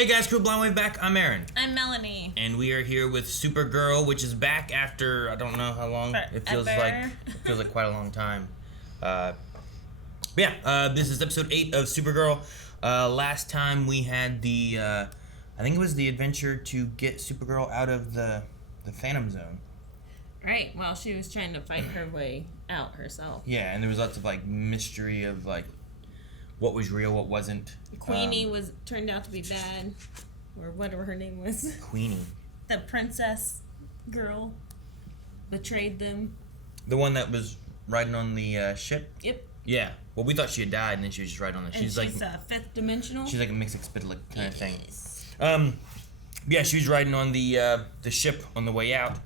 Hey guys, Crew Blind Wave back. I'm Aaron. I'm Melanie. And we are here with Supergirl, which is back after I don't know how long. It feels like quite a long time. This is episode 8 of Supergirl. Last time we had the I think it was the adventure to get Supergirl out of the Phantom Zone. Right. Well, she was trying to fight her way out herself. Yeah, and there was lots of like mystery of like what was real, what wasn't. Queenie turned out to be bad, or whatever her name was. Queenie. The princess girl betrayed them. The one that was riding on the ship? Yep. Yeah. Well, we thought she had died, and then she was just riding on the. She's like fifth dimensional. She's like a Mixed-Expedit kind of thing. Yeah, she was riding on the ship on the way out.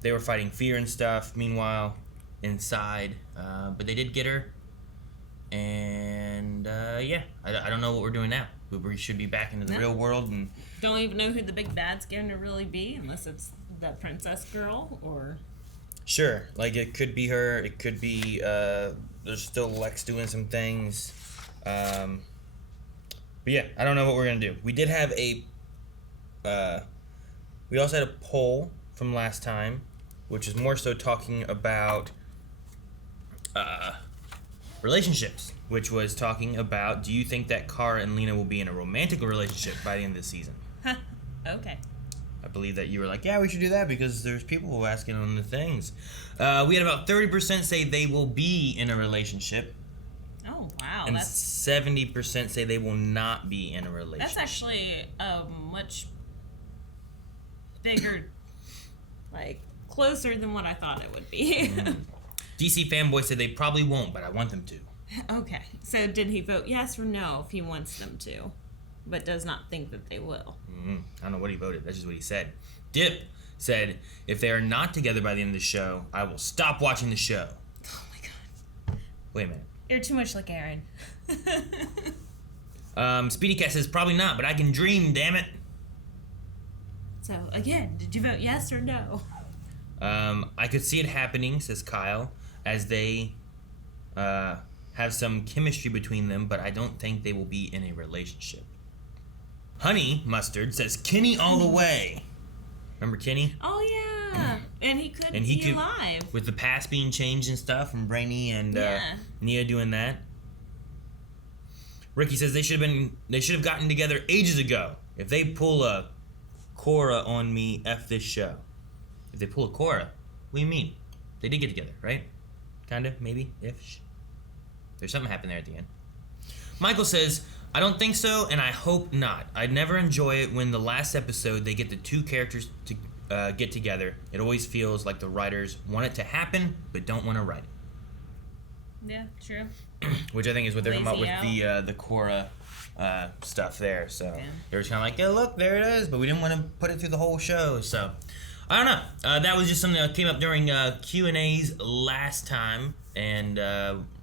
They were fighting fear and stuff. Meanwhile, inside, but they did get her. And I don't know what we're doing now. We should be back into the real world and don't even know who the big bad's going to really be, unless it's the princess girl or. Sure, like it could be her. It could be there's still Lex doing some things. But yeah, I don't know what we're gonna do. We did have we also had a poll from last time, which is more so talking about relationships, which was talking about, do you think that Kara and Lena will be in a romantic relationship by the end of the season? Okay. I believe that you were like, yeah, we should do that because there's people who are asking on the things. We had about 30% say they will be in a relationship. Oh, wow. And 70% say they will not be in a relationship. That's actually a much bigger, closer than what I thought it would be. DC Fanboy said they probably won't, but I want them to. Okay. So did he vote yes or no if he wants them to, but does not think that they will? I don't know what he voted. That's just what he said. Dip said, if they are not together by the end of the show, I will stop watching the show. Oh my god. Wait a minute. You're too much like Aaron. Speedy Cat says, probably not, but I can dream, damn it. So, again, did you vote yes or no? I could see it happening, says Kyle, as they have some chemistry between them, but I don't think they will be in a relationship. Honey Mustard says, Kenny all the way. Remember Kenny? Oh, yeah. And he could be alive. With the past being changed and stuff, and Brainy and Nia doing that. Ricky says they should have gotten together ages ago. If they pull a Cora on me, F this show. If they pull a Cora, what do you mean? They did get together, right? Kinda, maybe, if. There's something happened there at the end. Michael says, I don't think so, and I hope not. I'd never enjoy it when the last episode they get the two characters to get together. It always feels like the writers want it to happen, but don't want to write it. Yeah, true. Which I think is what they're talking about with the Cora stuff there. So they were kind of like, yeah, look, there it is, but we didn't want to put it through the whole show. So I don't know. That was just something that came up during Q&As last time, and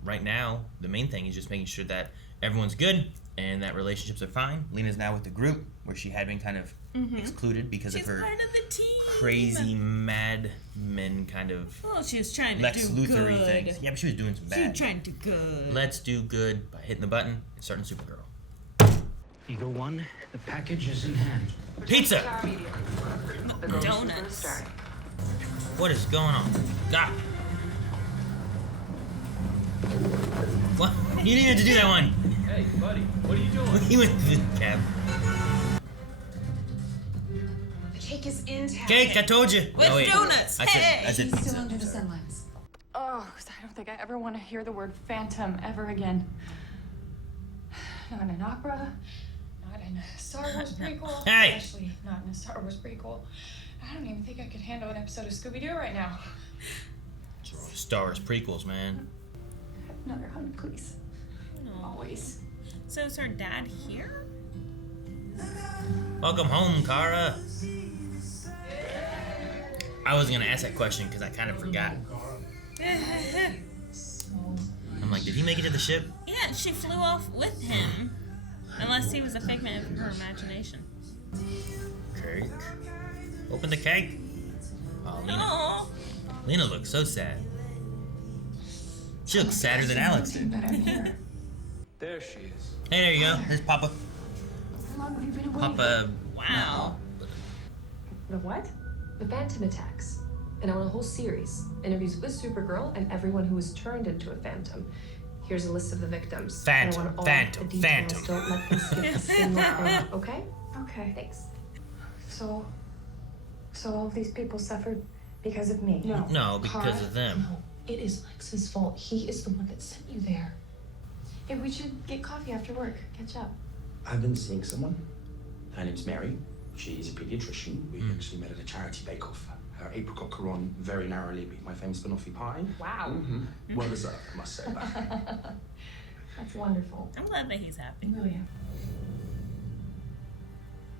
right now the main thing is just making sure that everyone's good and that relationships are fine. Lena's now with the group, where she had been kind of excluded because of her part of the team. Crazy Mad Men kind of. Well, she was trying to Lex do Luthor-y good. things. Yeah, but she was doing some bad. She was trying to do good. Let's do good by hitting the button and starting Supergirl. Eagle 1, the package is in hand. Pizza! Donuts. What is going on? God. What? You didn't have to do that one. Hey, buddy, what are you doing? He went to the cab. The cake is in town. Cake, I told you. With donuts. Hey! I said He's pizza. still under the sunlights. Oh, I don't think I ever want to hear the word phantom ever again. Not in an opera, not in a Star Wars prequel, Hey! especially not in a Star Wars prequel. I don't even think I could handle an episode of Scooby-Doo right now. Star Wars prequels, man. Another hug, please. Always. So is her dad here? Welcome home, Kara. I was gonna ask that question because I kind of forgot. I'm like, did he make it to the ship? Yeah, she flew off with him. Unless he was a figment of her imagination. Cake. Open the cake. Oh, Lena. Aww. Lena looks so sad. She looks sadder than Alex did. That I'm here. There she is. Hey, there you go. There's Papa. long have you been away? Papa. Wow. The what? The Phantom attacks. And I want a whole series. Interviews with Supergirl and everyone who was turned into a Phantom. Here's a list of the victims. Phantom, I want all Phantom, the details. Phantom. Don't let them skip a single thing, okay? Okay. Thanks. So all of these people suffered because of me? No. No, because of them. No, it is Lex's fault. He is the one that sent you there. Hey, we should get coffee after work. Catch up. I've been seeing someone. Her name's Mary. She's a pediatrician. We actually met at a charity bake-off. Her apricot caron very narrowly beat my famous banoffee pie. Wow. Well deserved, I must say. That's wonderful. I'm glad that he's happy. Oh, yeah.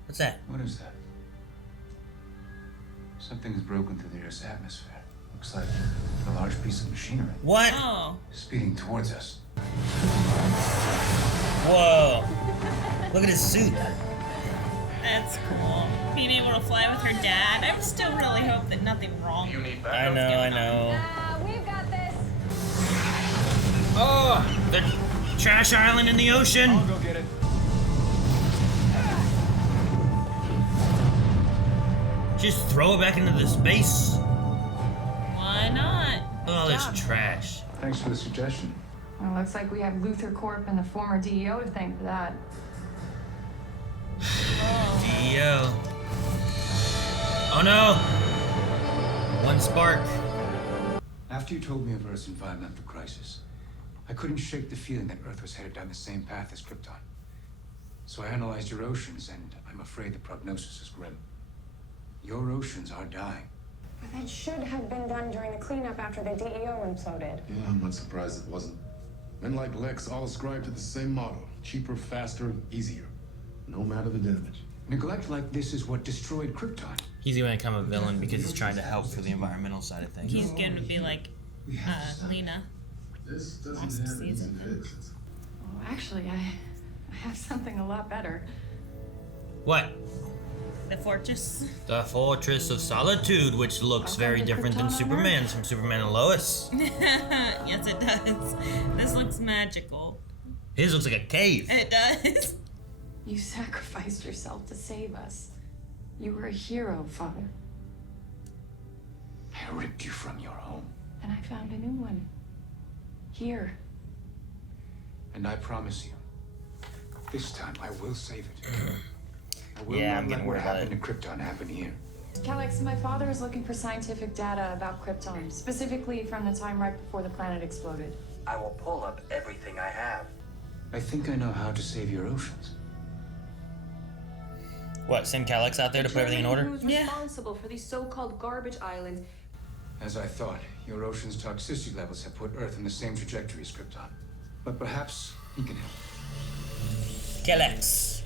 What's that? What is that? Something's broken through the Earth's atmosphere. Looks like a large piece of machinery. What? Oh. Speeding towards us. Whoa. Look at his suit. That's cool. Being able to fly with her dad. I still really hope that nothing wrong. You need I know. We've got this. Oh, the trash island in the ocean. I'll go get it. Just throw it back into the space. Why not? Look at all this trash. Thanks for the suggestion. Well, looks like we have Luther Corp and the former DEO to thank for that. DEO. Oh no! One spark. After you told me of Earth's environmental crisis, I couldn't shake the feeling that Earth was headed down the same path as Krypton. So I analyzed your oceans, and I'm afraid the prognosis is grim. Your oceans are dying. But that should have been done during the cleanup after the DEO imploded. Yeah, I'm not surprised it wasn't. Men like Lex all ascribe to the same model. Cheaper, faster, easier. No matter the damage. Neglect like this is what destroyed Krypton. He's gonna become a villain because he's trying to help for the environmental side of things. He's going to be like Lena. This doesn't Last have an easy season, then. fix. Well, actually, I have something a lot better. What? The fortress. The Fortress of Solitude, which looks very different than Superman's from Superman and Lois. Yes, it does. This looks magical. His looks like a cave. It does. You sacrificed yourself to save us. You were a hero, Father. I ripped you from your home. And I found a new one. Here. And I promise you, this time I will save it. I will Yeah, not I'm let getting what worried about happened it. to Krypton happen here. Calix, my father is looking for scientific data about Krypton, specifically from the time right before the planet exploded. I will pull up everything I have. I think I know how to save your oceans. What, send Calyx out there to put everything in order? Who's responsible for these so-called garbage islands? As I thought, your ocean's toxicity levels have put Earth in the same trajectory as Krypton. But perhaps he can help. Calyx.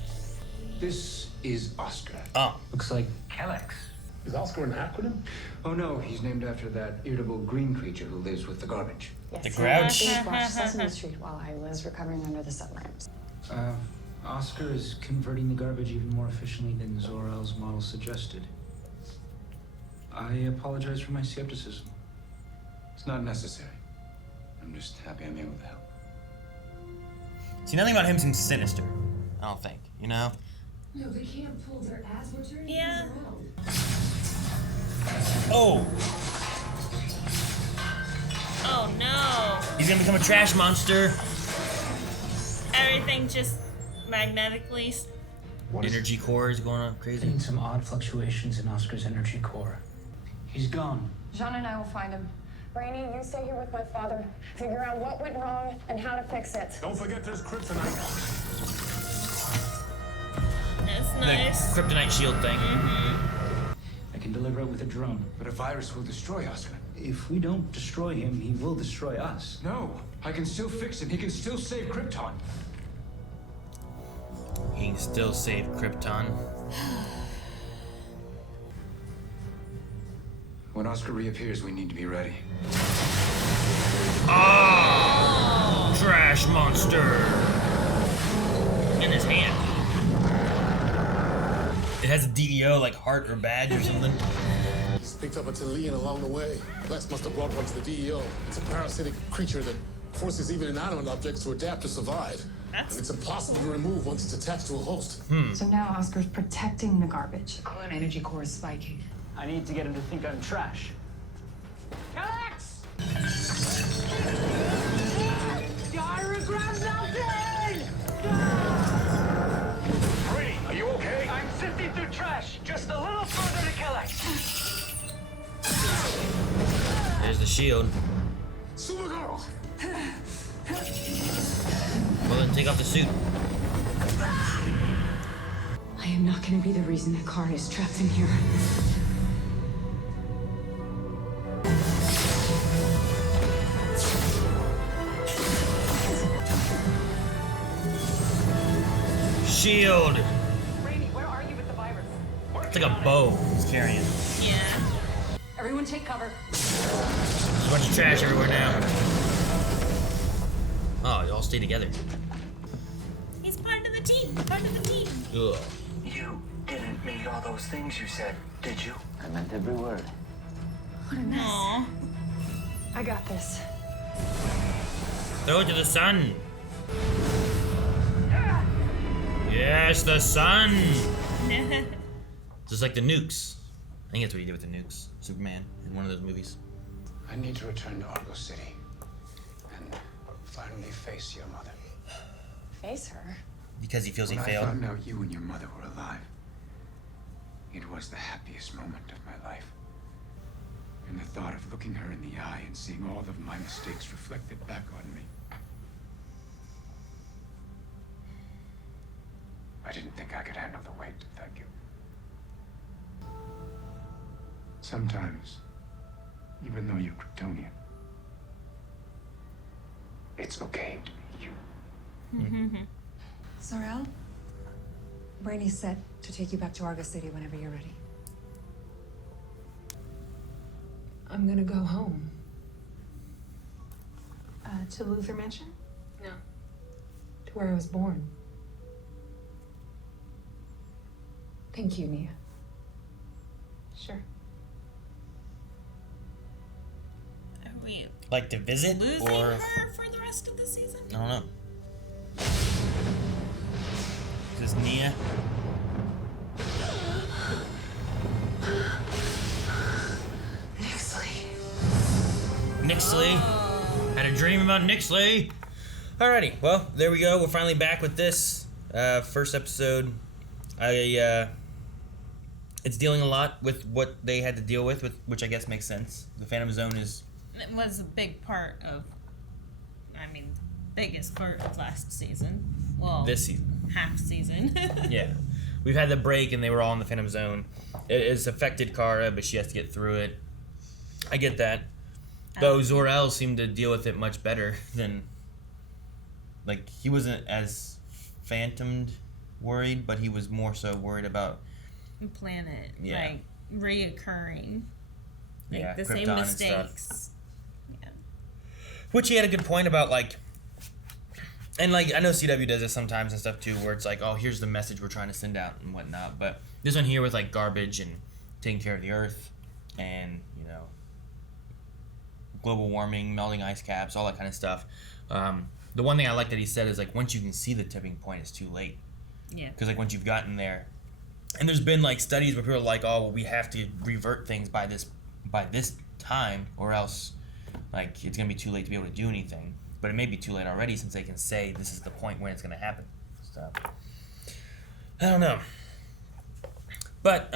This is Oscar. Oh. Looks like Calyx. Is Oscar an acronym? Oh no, he's named after that irritable green creature who lives with the garbage. The Grouch. He watched Sesame Street while I was recovering under the submarines. Oscar is converting the garbage even more efficiently than Zor-El's model suggested. I apologize for my skepticism. It's not necessary. I'm just happy I'm able to help. See, nothing about him seems sinister. I don't think, you know? No, they can't pull their ass. We're turning Yeah. things around. Oh, Oh no. he's gonna become a trash monster. Everything just magnetically. Energy core is going on crazy. Getting some odd fluctuations in Oscar's energy core. He's gone. Jean and I will find him. Brainy, you stay here with my father. Figure out what went wrong and how to fix it. Don't forget there's kryptonite. That's The nice. kryptonite shield thing. I can deliver it with a drone. But a virus will destroy Oscar. If we don't destroy him, he will destroy us. No, I can still fix him. He can still save Krypton. He can still save Krypton. When Oscar reappears, we need to be ready. Oh! Trash monster! In his hand. It has a DEO like heart or badge or something. He's picked up a Talian along the way. Lex must have brought one to the DEO. It's a parasitic creature that forces even inanimate objects to adapt to survive. And it's impossible to remove once it's attached to a host. So now Oscar's protecting the garbage. Clone energy core is spiking. I need to get him to think I'm trash. Alex! Diagram melting! Brady, are you okay? I'm sifting through trash. Just a little further to kill it. There's the shield. Supergirl! Well, then take off the suit. I am not going to be the reason that Kara is trapped in here. Shield. Brady, where are you with the virus? It's like a bow he's carrying. Yeah. Everyone take cover. There's a bunch of trash everywhere now. Oh, you all stay together. He's part of the team. Part of the team. Ugh. You didn't mean all those things you said, did you? I meant every word. What a mess. Aw. I got this. Throw it to the sun. Yes, the sun. Just like the nukes. I think that's what he did with the nukes. Superman in one of those movies. I need to return to Argo City and finally face your mother. Face her. Because he feels he When I failed. found out you and your mother were alive, it was the happiest moment of my life. And the thought of looking her in the eye and seeing all of my mistakes reflected back on me. I didn't think I could handle the weight of that guilt. Sometimes, even though you're Kryptonian, it's okay to be you. Sorrel, Brady's set to take you back to Argo City whenever you're ready. I'm gonna go home. To Luther Mansion? No. To where I was born. Thank you, Nia. Sure. Are we Like to visit losing or her for the rest of the season? I don't know. Is this Nia? Nixley. Had a dream about Nixley. Alrighty, well, there we go. We're finally back with this first episode. It's dealing a lot with what they had to deal with, which I guess makes sense. The Phantom Zone is... It was a big part of, biggest part of last season. Well, this season. Half season. Yeah. We've had the break and they were all in the Phantom Zone. It has affected Kara, but she has to get through it. I get that. Though Zor-El seemed to deal with it much better than... Like, he wasn't as phantomed worried, but he was more so worried about... Planet. Yeah. Like, reoccurring. Like, Yeah, the Krypton same and mistakes. Yeah. Which he had a good point about, like... And, like, I know CW does this sometimes and stuff, too, where it's like, oh, here's the message we're trying to send out and whatnot. But this one here with, like, garbage and taking care of the Earth and, you know, global warming, melting ice caps, all that kind of stuff. The one thing I like that he said is, like, once you can see the tipping point, it's too late. Yeah. Because, like, once you've gotten there... And there's been, like, studies where people are like, oh, well, we have to revert things by this time, or else, like, it's going to be too late to be able to do anything. But it may be too late already since they can say this is the point when it's going to happen. So, I don't know. But,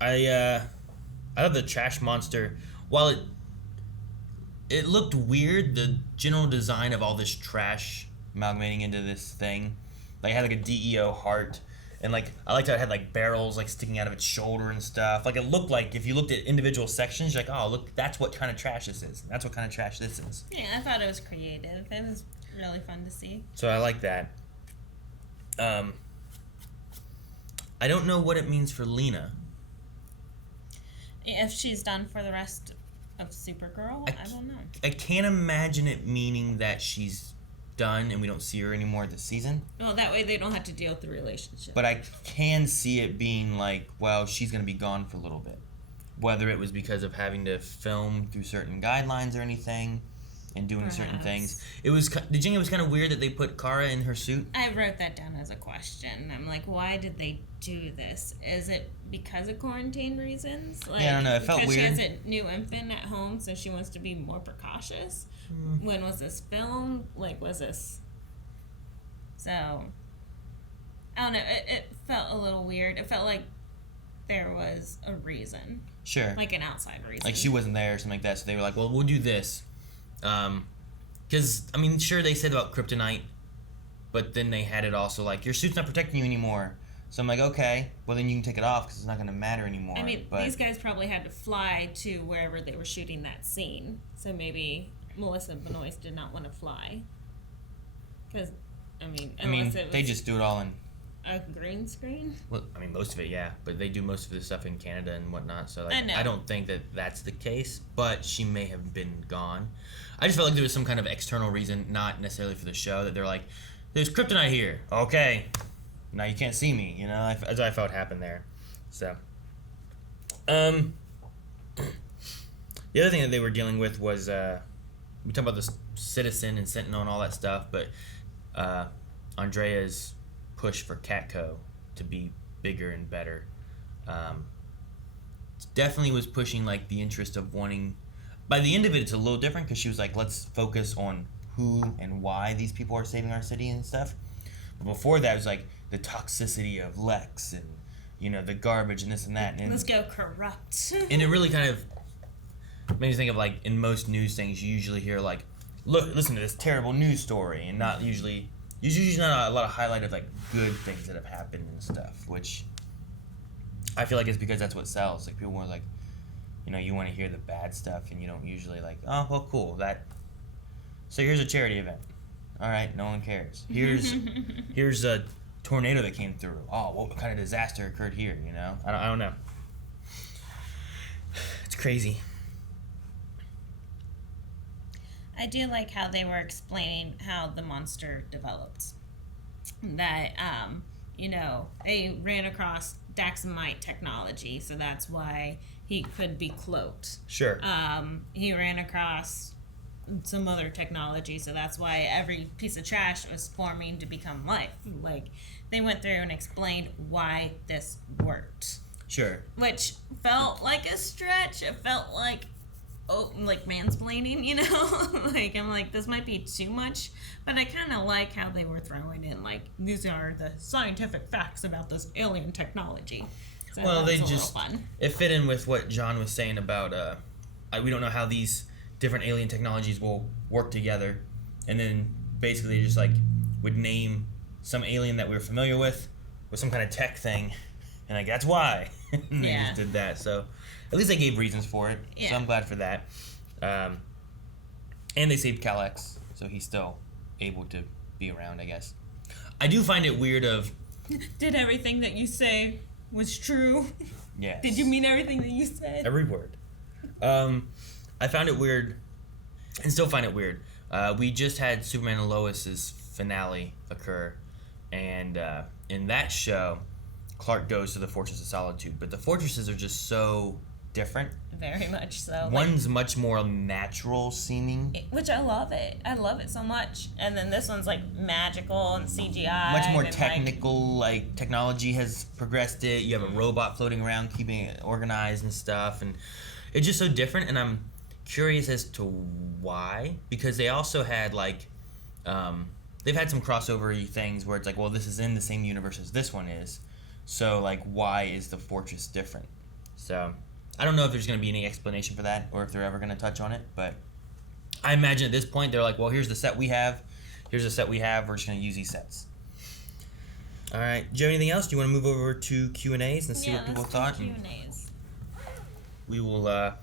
I love the trash monster. While it looked weird, the general design of all this trash amalgamating into this thing. Like, it had, like, a DEO heart. And, like, I liked how it had, like, barrels, like, sticking out of its shoulder and stuff. Like, it looked like, if you looked at individual sections, you're like, oh, look, that's what kind of trash this is. That's what kind of trash this is. Yeah, I thought it was creative. It was really fun to see. So I like that. I don't know what it means for Lena. If she's done for the rest of Supergirl, I don't know. I can't imagine it meaning that she's done and we don't see her anymore this season. Well, that way they don't have to deal with the relationship. But I can see it being like, well, she's going to be gone for a little bit. Whether it was because of having to film through certain guidelines or anything, and doing certain Perhaps. things. Did you think it was kind of weird that they put Kara in her suit? I wrote that down as a question. I'm like, why did they do this? Is it because of quarantine reasons? Like, Yeah, I don't know. It felt because weird. She has a new infant at home, so she wants to be more precautious. When was this filmed? Like, was this... So, I don't know. It felt a little weird. It felt like there was a reason. Sure. Like an outside reason. Like she wasn't there or something like that, so they were like, well, we'll do this. Because, I mean, sure, they said about kryptonite, but then they had it also like, your suit's not protecting you anymore. So I'm like, okay, well, then you can take it off because it's not going to matter anymore. I mean, but these guys probably had to fly to wherever they were shooting that scene. So maybe Melissa Benoist did not want to fly. Because, I mean, unless it was they just do it all in... a green screen? Well, I mean, most of it, yeah. But they do most of the stuff in Canada and whatnot. So, like, I know. I don't think that that's the case. But she may have been gone. I just felt like there was some kind of external reason, not necessarily for the show, that they're like, there's kryptonite here. Okay. Now you can't see me, you know? As I felt happened there. So. The other thing that they were dealing with was, we talked about this Citizen and Sentinel and all that stuff, but Andrea's push for Catco to be bigger and better definitely was pushing like the interest of wanting. By the end of it, it's a little different because she was like, let's focus on who and why these people are saving our city and stuff. But before that, it was like the toxicity of Lex and, you know, the garbage and this and that. And Let's go corrupt. and it really kind of made me think of like, in most news things, you usually hear like, look, listen to this terrible news story, and not usually. There's usually not a lot of highlight of like good things that have happened and stuff, which I feel like it's because that's what sells. Like people want like, you know, you want to hear the bad stuff, and you don't usually like, oh well, cool. So here's a charity event. All right, no one cares. Here's a tornado that came through. Oh, what kind of disaster occurred here? You know, I don't know. It's crazy. I do like how they were explaining how the monster developed. That, you know, they ran across Daxamite technology, so that's why he could be cloaked. Sure. He ran across some other technology, so that's why every piece of trash was forming to become life. Like, they went through and explained why this worked. Sure. Which felt like a stretch. It felt like, like mansplaining, you know? Like, I'm like, this might be too much, but I kind of like how they were throwing in, like, these are the scientific facts about this alien technology. So well, they was a just, little fun. it fit in with what John was saying about, we don't know how these different alien technologies will work together, and then basically they just, like, would name some alien that we were familiar with some kind of tech thing, and, like, that's why. And they just did that, so at least they gave reasons for it, so I'm glad for that. And they saved Cal-X, so he's still able to be around, I guess. I do find it weird of... Did everything that you say was true? Yes. Did you mean everything that you said? Every word. I found it weird, and still find it weird. We just had Superman and Lois's finale occur, and in that show, Clark goes to the Fortress of Solitude, but the fortresses are just so different. Very much so. One's much more natural seeming. Which I love it. I love it so much. And then this one's like magical and CGI. Much more and technical, like technology has progressed it. You have a robot floating around keeping it organized and stuff, and it's just so different, and I'm curious as to why, because they also had like they've had some crossover things where it's like, well, this is in the same universe as this one is, so like why is the fortress different? So I don't know if there's going to be any explanation for that, or if they're ever going to touch on it, but I imagine at this point they're like, well, here's the set we have, we're just going to use these sets. All right, do you have anything else? Do you want to move over to Q&As and see what people thought? Q&As. We will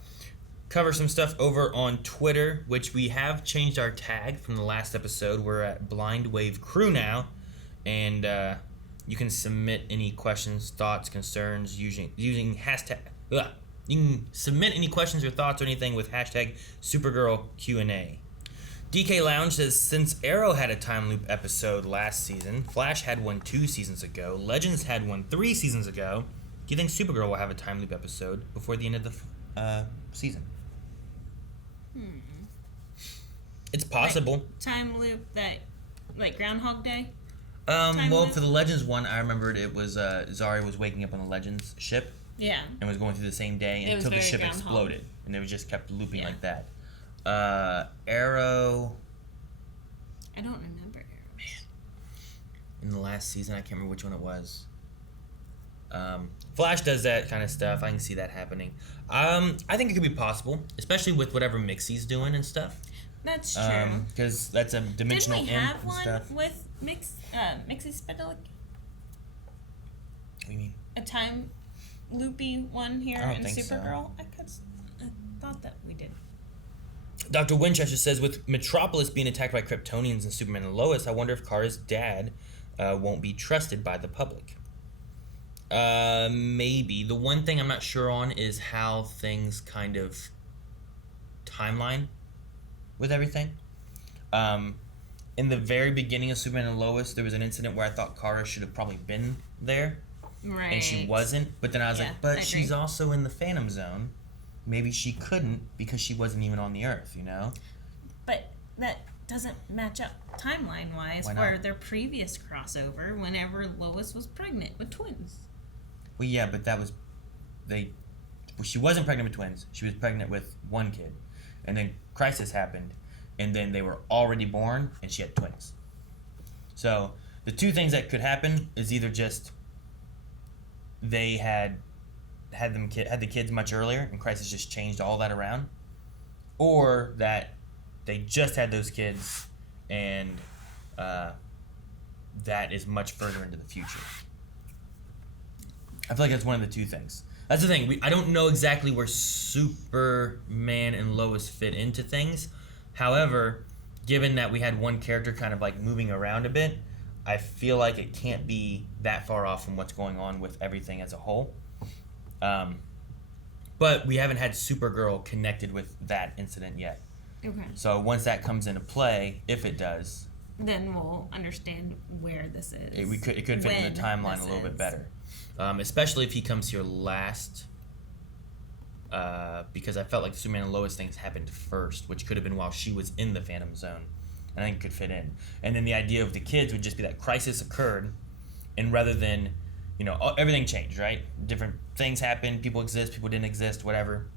cover some stuff over on Twitter, which we have changed our tag from the last episode. We're at Blind Wave Crew now, and you can submit any questions, thoughts, concerns using hashtag. You can submit any questions or thoughts or anything with hashtag Supergirl Q&A. DK Lounge says, since Arrow had a time loop episode last season, Flash had one 2 seasons ago, Legends had one 3 seasons ago, do you think Supergirl will have a time loop episode before the end of the season? It's possible. Like, time loop that, like Groundhog Day. Well, for the Legends one, I remembered it was Zari was waking up on the Legends ship. Yeah. And was going through the same day until the ship exploded, and it was just kept looping like that. Arrow. I don't remember Arrow. Man. In the last season, I can't remember which one it was. Flash does that kind of stuff. I can see that happening. I think it could be possible, especially with whatever Mixie's doing and stuff. That's true. Because that's a dimensional imp and stuff. Did we have one with Mixie's Spedalic? What do you mean? A time loopy one here I don't in think Supergirl? so. I thought that we did. Dr. Winchester says, with Metropolis being attacked by Kryptonians and Superman and Lois, I wonder if Kara's dad won't be trusted by the public. Maybe. The one thing I'm not sure on is how things kind of timeline with everything. In the very beginning of Superman and Lois, there was an incident where I thought Kara should have probably been there. Right. And she wasn't. But then I was like, but she's also in the Phantom Zone. Maybe she couldn't because she wasn't even on the Earth, you know? But that doesn't match up timeline-wise for their previous crossover whenever Lois was pregnant with twins. Well, yeah, but that was... She wasn't pregnant with twins. She was pregnant with one kid. And then Crisis happened. And then they were already born, and she had twins. So, the two things that could happen is either just they had the kids much earlier, and Crisis just changed all that around, or that they just had those kids, and that is much further into the future. I feel like that's one of the two things. That's the thing. I don't know exactly where Superman and Lois fit into things. However, given that we had one character kind of like moving around a bit, I feel like it can't be that far off from what's going on with everything as a whole. But we haven't had Supergirl connected with that incident yet. Okay. So once that comes into play, if it does, then we'll understand where this is. It could fit in the timeline a little bit better. Especially if he comes here last. Because I felt like the Superman and Lois things happened first, which could have been while she was in the Phantom Zone. And I think it could fit in. And then the idea of the kids would just be that Crisis occurred, and rather than, everything changed, right? Different things happened, people exist, people didn't exist, whatever.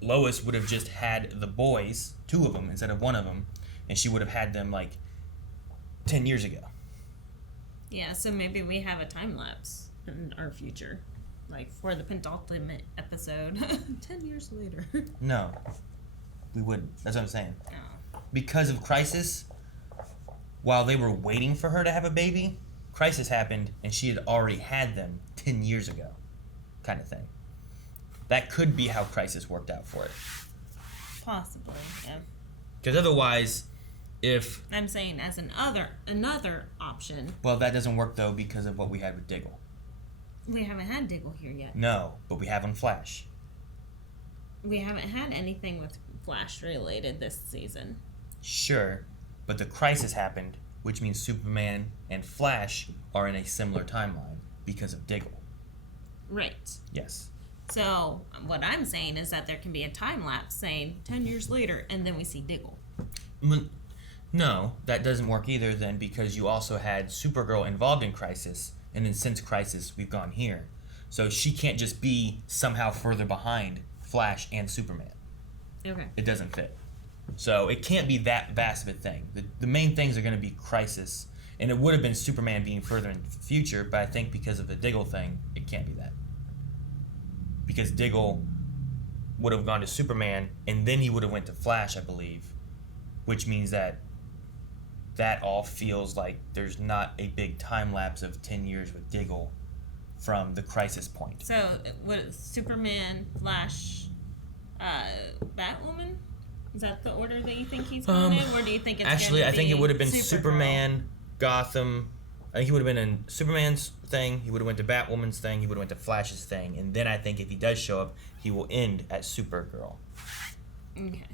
Lois would have just had the boys, 2 of them instead of 1 of them, and she would have had them, 10 years ago. Yeah, so maybe we have a time lapse in our future. For the penultimate episode. 10 years later. No. We wouldn't. That's what I'm saying. No. Because of Crisis, while they were waiting for her to have a baby, Crisis happened, and she had already had them 10 years ago. Kind of thing. That could be how Crisis worked out for it. Possibly, yeah. Because otherwise, if... I'm saying as another option. Well, that doesn't work, though, because of what we had with Diggle. We haven't had Diggle here yet. No, but we have on Flash. We haven't had anything with Flash related this season. Sure, but the Crisis happened, which means Superman and Flash are in a similar timeline because of Diggle. Right. Yes. So, what I'm saying is that there can be a time lapse saying 10 years later, and then we see Diggle. No, that doesn't work either then, because you also had Supergirl involved in Crisis, and then since Crisis, we've gone here. So she can't just be somehow further behind Flash and Superman. Okay. It doesn't fit. So it can't be that vast of a thing. The main things are going to be Crisis, and it would have been Superman being further in the future, but I think because of the Diggle thing, it can't be that. Because Diggle would have gone to Superman, and then he would have went to Flash, I believe, which means that all feels like there's not a big time lapse of 10 years with Diggle from the Crisis point. So, what Superman, Flash, Batwoman? Is that the order that you think he's going in, or do you think it's actually? I think it would have been Supergirl? Superman, Gotham. I think he would have been in Superman's thing. He would have went to Batwoman's thing. He would have went to Flash's thing, and then I think if he does show up, he will end at Supergirl. Okay.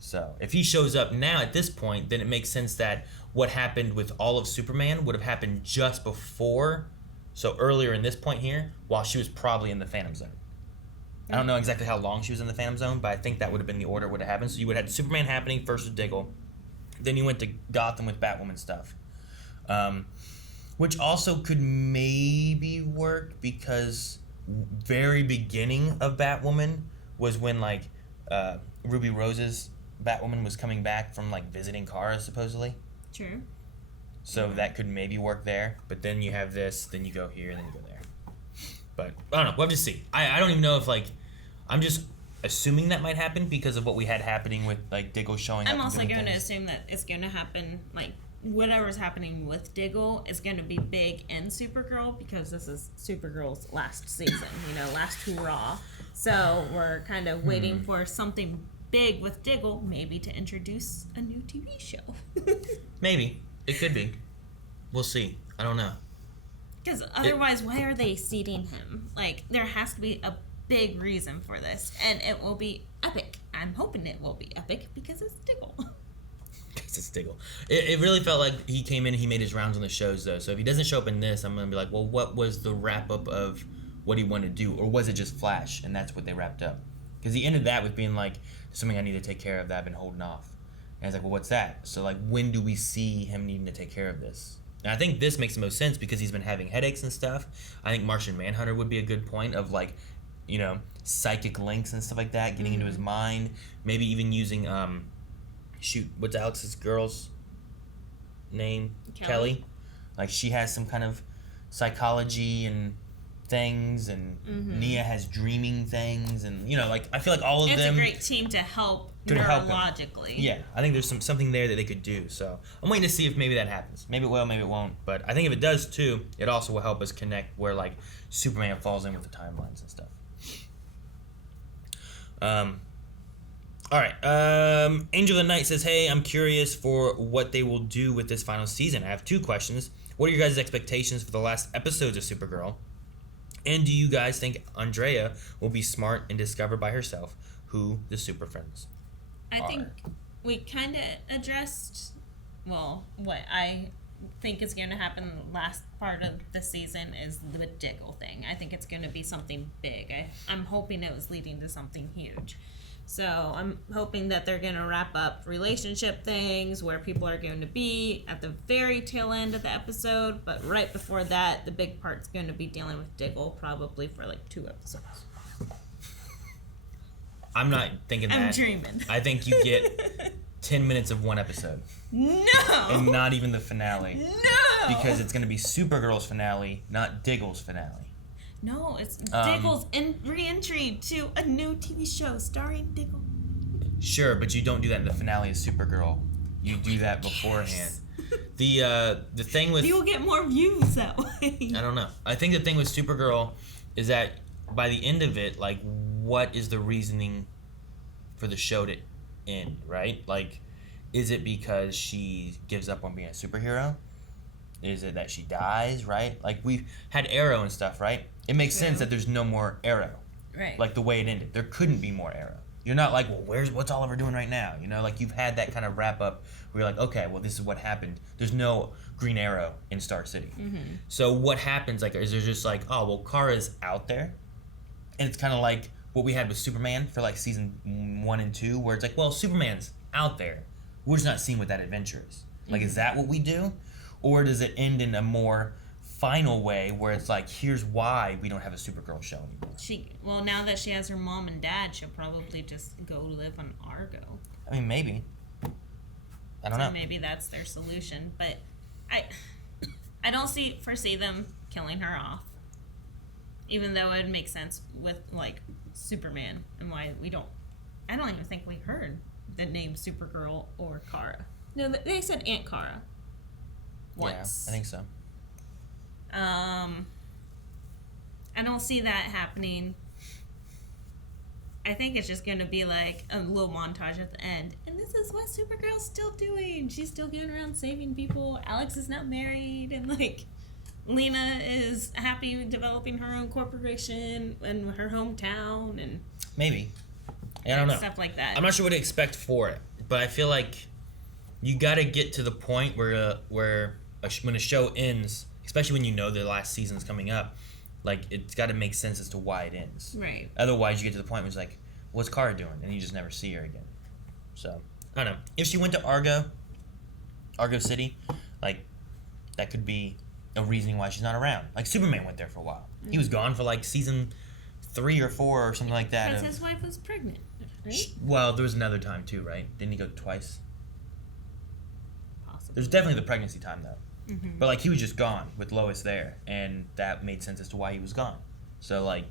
So if he shows up now at this point, then it makes sense that what happened with all of Superman would have happened just before, so earlier in this point here, while she was probably in the Phantom Zone. I don't know exactly how long she was in the Phantom Zone, but I think that would have been the order it would have happened. So you would have had Superman happening first with Diggle. Then you went to Gotham with Batwoman stuff. Which also could maybe work because very beginning of Batwoman was when, like, Ruby Rose's Batwoman was coming back from, like, visiting Kara, supposedly. True. So that could maybe work there. But then you have this, then you go here, then you go there. But I don't know. We'll have to see. I don't even know if, like, I'm just assuming that might happen because of what we had happening with, like, Diggle showing up. I'm also going to assume that it's going to happen, like, whatever's happening with Diggle is going to be big in Supergirl because this is Supergirl's last season, last hurrah. So we're kind of waiting for something big with Diggle, maybe to introduce a new TV show. Maybe. It could be. We'll see. I don't know. Because otherwise, why are they seating him? Like, there has to be a big reason for this, and it will be epic. I'm hoping it will be epic because it's Diggle. Because it's Diggle. It really felt like he came in and he made his rounds on the shows, though. So if he doesn't show up in this, I'm going to be like, well, what was the wrap-up of what he wanted to do? Or was it just Flash, and that's what they wrapped up? Because he ended that with being like, there's something I need to take care of that I've been holding off. And I was like, well, what's that? So, like, when do we see him needing to take care of this? And I think this makes the most sense because he's been having headaches and stuff. I think Martian Manhunter would be a good point of, like, psychic links and stuff like that, getting into his mind. Maybe even using, what's Alex's girl's name? Kelly. Like, she has some kind of psychology and things, and Nia has dreaming things, and, I feel like all of them... It's a great team to help neurologically. Yeah, I think there's something there that they could do. So I'm waiting to see if maybe that happens. Maybe it will, maybe it won't. But I think if it does too, it also will help us connect where, like, Superman falls in with the timelines and stuff. All right. Angel of the Night says, hey, I'm curious for what they will do with this final season. I have 2 questions. What are your guys' expectations for the last episodes of Supergirl? And do you guys think Andrea will be smart and discover by herself who the Super Friends I think we kind of addressed, what I think is going to happen in the last part of the season is the Diggle thing. I think it's going to be something big. I'm hoping it was leading to something huge. So I'm hoping that they're going to wrap up relationship things, where people are going to be at the very tail end of the episode. But right before that, the big part's going to be dealing with Diggle, probably for like 2 episodes. I'm not thinking that. I'm dreaming. I think you get 10 minutes of one episode. No! And not even the finale. No! Because it's going to be Supergirl's finale, not Diggle's finale. No, it's Diggle's re-entry to a new TV show starring Diggle. Sure, but you don't do that in the finale of Supergirl. You do that beforehand. The thing with... You'll get more views that way. I don't know. I think the thing with Supergirl is that by the end of it, like, what is the reasoning for the show to end, right? Like, is it because she gives up on being a superhero? Is it that she dies, right? Like, we've had Arrow and stuff, right? It makes sense that there's no more Arrow. Right. Like, the way it ended. There couldn't be more Arrow. You're not like, well, what's Oliver doing right now? Like, you've had that kind of wrap up where you're like, okay, well, this is what happened. There's no Green Arrow in Star City. Mm-hmm. So what happens, like, is there just like, oh, well, Kara's out there? And it's kind of like what we had with Superman for, like, season 1 and 2, where it's like, well, Superman's out there. We're just not seeing what that adventure is. Like, is that what we do? Or does it end in a more final way where it's like, here's why we don't have a Supergirl show anymore? Now that she has her mom and dad, she'll probably just go live on Argo. I mean, maybe. I don't know. Maybe that's their solution, but I don't foresee them killing her off. Even though it would make sense with, like, Superman and why I don't even think we heard the name Supergirl or Kara. No, they said Aunt Kara once. Yeah, I think so. I don't see that happening. I think it's just going to be like a little montage at the end. And this is what Supergirl's still doing. She's still going around saving people. Alex is not married. And, like, Lena is happy developing her own corporation in her hometown. And maybe. I don't know. Stuff like that. I'm not sure what to expect for it. But I feel like you got to get to the point where when a show ends, especially when you know the last season's coming up, Like, it's got to make sense as to why it ends. Right. Otherwise, you get to the point where it's like, what's Kara doing? And you just never see her again. So, I don't know. If she went to Argo City, like, that could be a reasoning why she's not around. Like, Superman went there for a while. Mm-hmm. He was gone for, like, season 3 or 4 or something like that. Because his wife was pregnant, right? Well, there was another time, too, right? Didn't he go twice? Possibly. There's definitely the pregnancy time, though. Mm-hmm. But, like, he was just gone with Lois there, and that made sense as to why he was gone. So, like,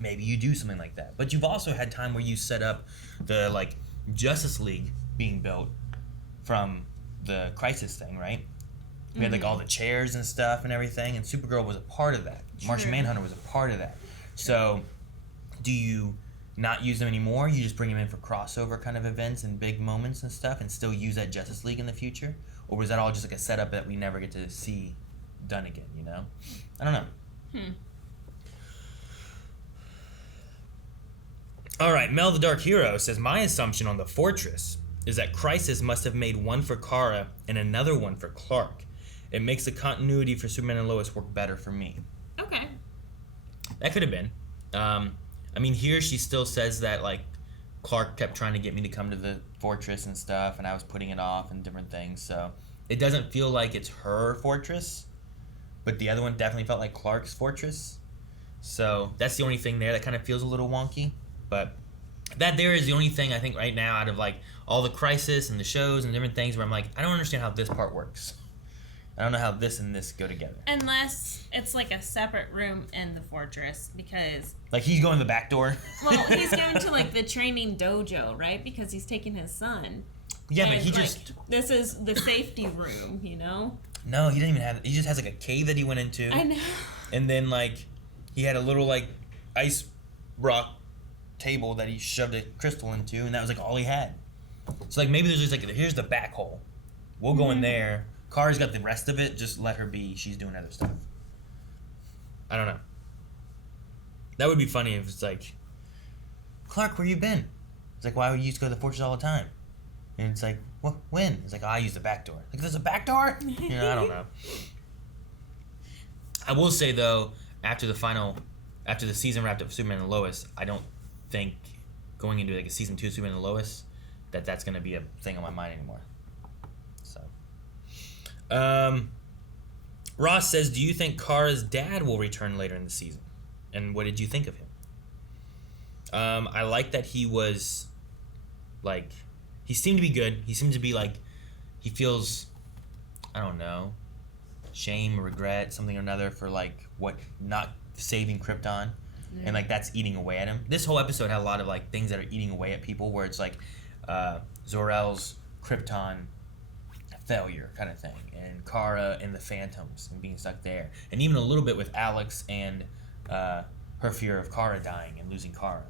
maybe you do something like that. But you've also had time where you set up the, like, Justice League being built from the Crisis thing, right? We had, like, all the chairs and stuff and everything, and Supergirl was a part of that. True. Martian Manhunter was a part of that. So, do you not use them anymore? You just bring them in for crossover kind of events and big moments and stuff and still use that Justice League in the future? Or was that all just like a setup that we never get to see done again, you know? I don't know. All right, Mel the Dark Hero says, my assumption on the Fortress is that Crisis must have made one for Kara and another one for Clark. It makes the continuity for Superman and Lois work better for me. Okay. That could have been. I mean, here she still says that, like, Clark kept trying to get me to come to the fortress and stuff, and I was putting it off and different things, so it doesn't feel like it's her fortress, but the other one definitely felt like Clark's fortress. So that's the only thing there that kind of feels a little wonky, but that there is the only thing I think right now out of, like, all the Crisis and the shows and different things where I'm like, I don't understand how this part works. I don't know how this and this go together. Unless it's like a separate room in the fortress, because... Like, he's going the back door? Well, he's going to, like, the training dojo, right? Because he's taking his son. Yeah, and, but he like, just... This is the safety room, you know? No, he didn't even have... He just has, like, a cave that he went into. I know. And then, like, he had a little, like, ice rock table that he shoved a crystal into, and that was, like, all he had. So, like, maybe there's just, like, here's the back hole. We'll go in there. Kara's got the rest of it. Just let her be. She's doing other stuff. I don't know. That would be funny if it's like, Clark, where you been? It's like, why would you used to go to the fortress all the time? And it's like, what? When? It's like, oh, I use the back door. Like, there's a back door? You know, I don't know. I will say, though, after the season wrapped up with Superman and Lois, I don't think going into, like, a season 2 of Superman and Lois, that's going to be a thing on my mind anymore. Ross says, do you think Kara's dad will return later in the season? And what did you think of him? I like that he was, like, he seemed to be good. He seemed to be, like, he feels, I don't know, shame or regret, something or another for, like, what, not saving Krypton. Yeah. And, like, that's eating away at him. This whole episode had a lot of, like, things that are eating away at people where it's, like, Zor-El's Krypton failure kind of thing, and Kara and the Phantoms and being stuck there, and even a little bit with Alex and her fear of Kara dying and losing Kara,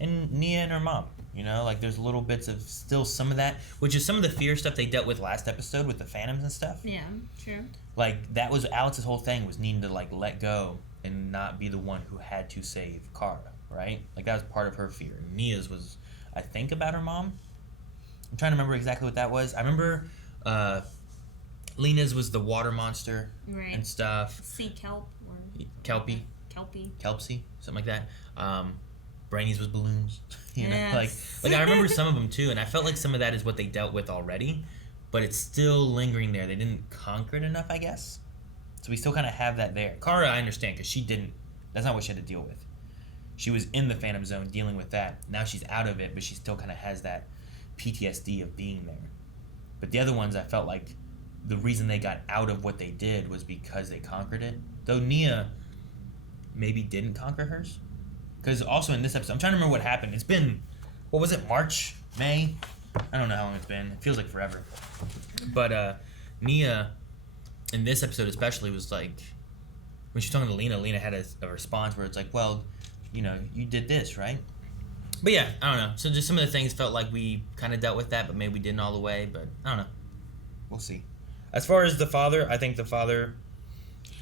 and Nia and her mom, you know, like there's little bits of still some of that, which is some of the fear stuff they dealt with last episode with the Phantoms and stuff. Yeah, true. Like that was Alex's whole thing, was needing to like let go and not be the one who had to save Kara, right? Like that was part of her fear. Nia's was, I think, about her mom. I'm trying to remember exactly what that was. I remember Lena's was the water monster, right, and stuff. Sea kelp. Or Kelpie. Kelpie. Something like that. Brainy's was balloons. You know, yes. like I remember some of them too, and I felt like some of that is what they dealt with already, but it's still lingering there. They didn't conquer it enough, I guess. So we still kind of have that there. Kara, I understand, because she didn't. That's not what she had to deal with. She was in the Phantom Zone dealing with that. Now she's out of it, but she still kind of has that PTSD of being there. But the other ones, I felt like the reason they got out of what they did was because they conquered it. Though Nia maybe didn't conquer hers. Because also in this episode, I'm trying to remember what happened. It's been, what was it, March? May? I don't know how long it's been. It feels like forever. But Nia, in this episode especially, was like, when she's talking to Lena had a response where it's like, well, you know, you did this, right? But yeah, I don't know. So just some of the things felt like we kind of dealt with that, but maybe we didn't all the way. But I don't know. We'll see. As far as the father, I think the father...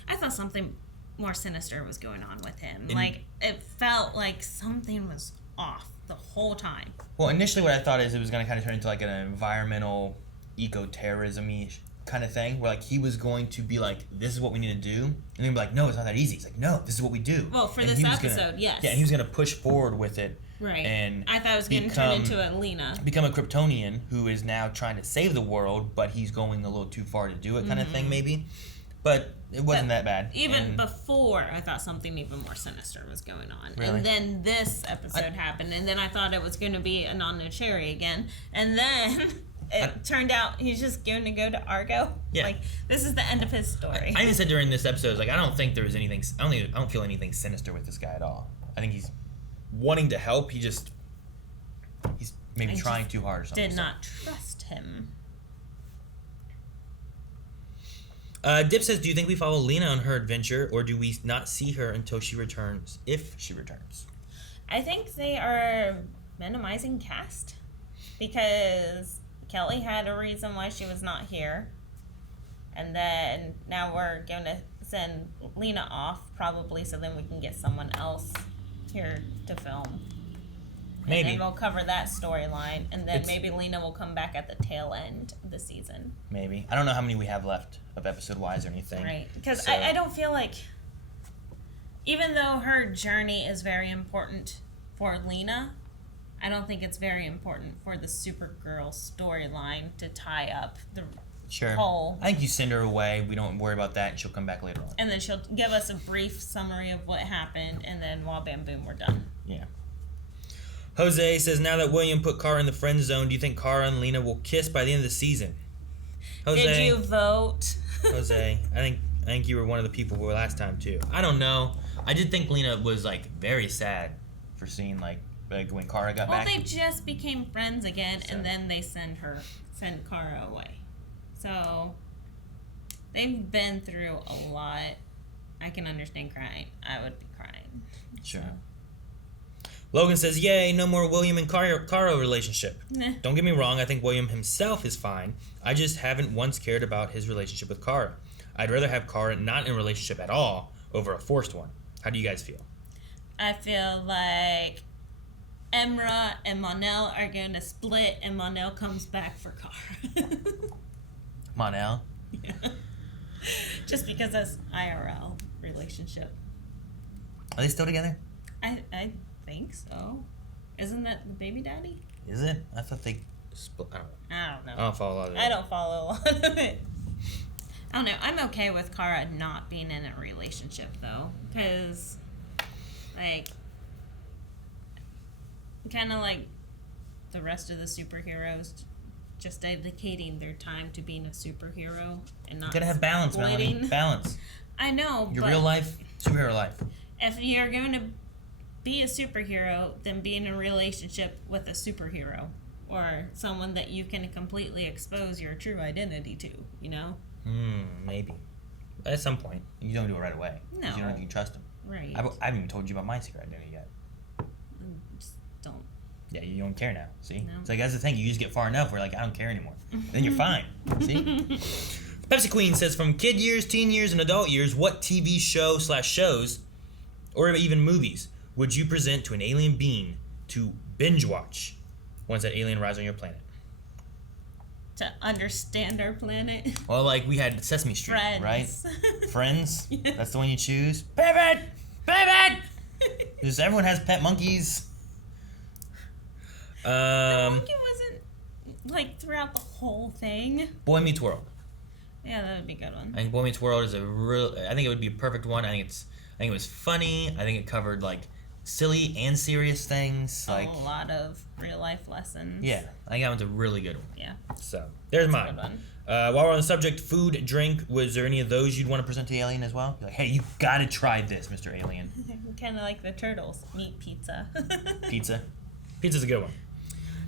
I thought something more sinister was going on with him. Like, it felt like something was off the whole time. Well, initially what I thought is it was going to kind of turn into like an environmental eco-terrorism-y kind of thing, where like he was going to be like, this is what we need to do, and then be like, no, it's not that easy. It's like, no, this is what we do. Well, for and this episode, yes. Yeah, and he was gonna push forward with it. Right. And I thought it was going to turn into a Lena. Become a Kryptonian who is now trying to save the world, but he's going a little too far to do it, kind of thing, maybe. But it wasn't that bad. Even before, I thought something even more sinister was going on. Really? And then this episode happened, and then I thought it was going to be a non-Cherry again. And then it turned out he's just going to go to Argo. Yeah. Like, this is the end of his story. I even said during this episode, like, I don't think there was anything. I don't feel anything sinister with this guy at all. I think he's wanting to help. He's maybe trying too hard or something. Did not trust him. Dip says, do you think we follow Lena on her adventure, or do we not see her until she returns, if she returns? I think they are minimizing cast. Because Kelly had a reason why she was not here. And then now we're going to send Lena off, probably, so then we can get someone else here to film. Maybe. And then we'll cover that storyline, and then maybe Lena will come back at the tail end of the season. Maybe. I don't know how many we have left of episode-wise or anything. Right. Because I don't feel like, even though her journey is very important for Lena, I don't think it's very important for the Supergirl storyline to tie up the whole. I think you send her away. We don't worry about that, and she'll come back later on. And then she'll give us a brief summary of what happened, and then bam, boom, we're done. Yeah. Jose says, now that William put Kara in the friend zone, do you think Kara and Lena will kiss by the end of the season? Jose, did you vote? Jose, I think you were one of the people who were last time too. I don't know. I did think Lena was like very sad for seeing like when Kara got back. Well, they just became friends again, and then they send Kara away. So they've been through a lot. I can understand crying. I would be crying. Sure. So. Logan says, yay, no more William and Kara relationship. Nah. Don't get me wrong, I think William himself is fine. I just haven't once cared about his relationship with Kara. I'd rather have Kara not in a relationship at all over a forced one. How do you guys feel? I feel like Emra and Mon-El are going to split, and Mon-El comes back for Kara. Mon-El? Yeah. Just because that's IRL relationship. Are they still together? I think so. Isn't that the baby daddy? Is it? I thought they split. I don't know. I don't follow a lot of it. I don't follow a lot of it. I don't know. I'm okay with Kara not being in a relationship, though. Because, like, kind of like the rest of the superheroes, just dedicating their time to being a superhero and not You gotta have balance, Melanie. Balance. I know, Your real life, superhero life. If you're going to be a superhero, then be in a relationship with a superhero. Or someone that you can completely expose your true identity to, you know? Maybe. At some point. You don't do it right away. No. You don't think you can trust them. Right. I haven't even told you about my secret identity yet. Just don't. Yeah, you don't care now. See? No. It's like, that's the thing. You just get far enough where, like, I don't care anymore. Then you're fine. See? Pepsi Queen says, from kid years, teen years, and adult years, what TV show/shows, or even movies, would you present to an alien being to binge watch once that alien arrives on your planet? To understand our planet. Well, like we had Sesame Street, Friends. right? Friends? Yeah. That's the one you choose? Pivot! Pivot! Because everyone has pet monkeys. The monkey wasn't, like, throughout the whole thing. Boy Meets World. Yeah, that would be a good one. I think Boy Meets World is I think it would be a perfect one. I think it was funny. I think it covered, like, silly and serious things. Like a lot of real life lessons. Yeah, I think that one's a really good one. Yeah. So there's That's a mine. good one. While we're on the subject, food, drink, was there any of those you'd want to present to the alien as well? You're like, hey, you gotta try this, Mr. Alien. Kind of like the turtles. Meat pizza. Pizza. Pizza's a good one.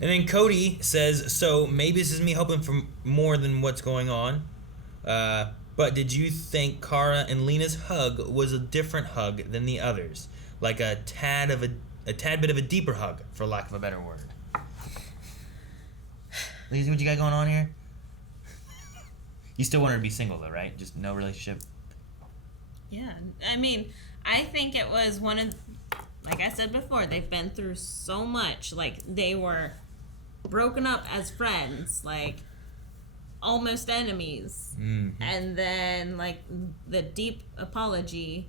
And then Cody says, so maybe this is me hoping for more than what's going on. But did you think Kara and Lena's hug was a different hug than the others? Like a tad bit of a deeper hug, for lack of a better word. Lizzie, what you got going on here? You still want her to be single though, right? Just no relationship? Yeah. I mean, I think it was one of, like I said before, they've been through so much. Like, they were broken up as friends. Like, almost enemies, and then like the deep apology,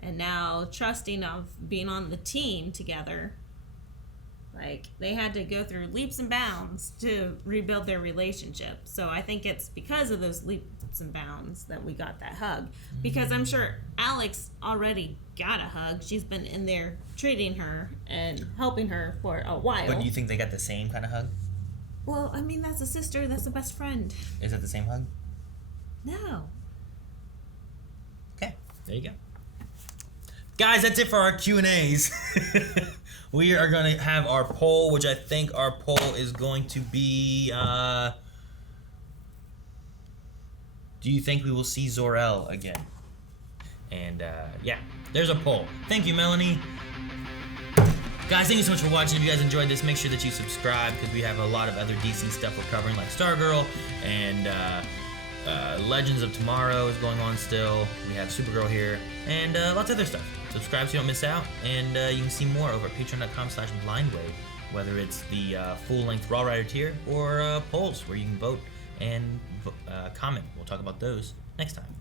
and now trusting of being on the team together. Like, they had to go through leaps and bounds to rebuild their relationship. So I think it's because of those leaps and bounds that we got that hug. Because I'm sure Alex already got a hug. She's been in there treating her and helping her for a while. But do you think they got the same kind of hug? Well, I mean, that's a sister. That's a best friend. Is it the same hug? No. Okay, there you go. Guys, that's it for our Q&As. We are going to have our poll, which I think our poll is going to be, do you think we will see Zor-El again? And, yeah, there's a poll. Thank you, Melanie. Guys, thank you so much for watching. If you guys enjoyed this, make sure that you subscribe, because we have a lot of other DC stuff we're covering, like Stargirl, and Legends of Tomorrow is going on still. We have Supergirl here, and lots of other stuff. Subscribe so you don't miss out, and you can see more over at patreon.com/blindwave, whether it's the full-length Raw Rider tier or polls where you can vote and comment. We'll talk about those next time.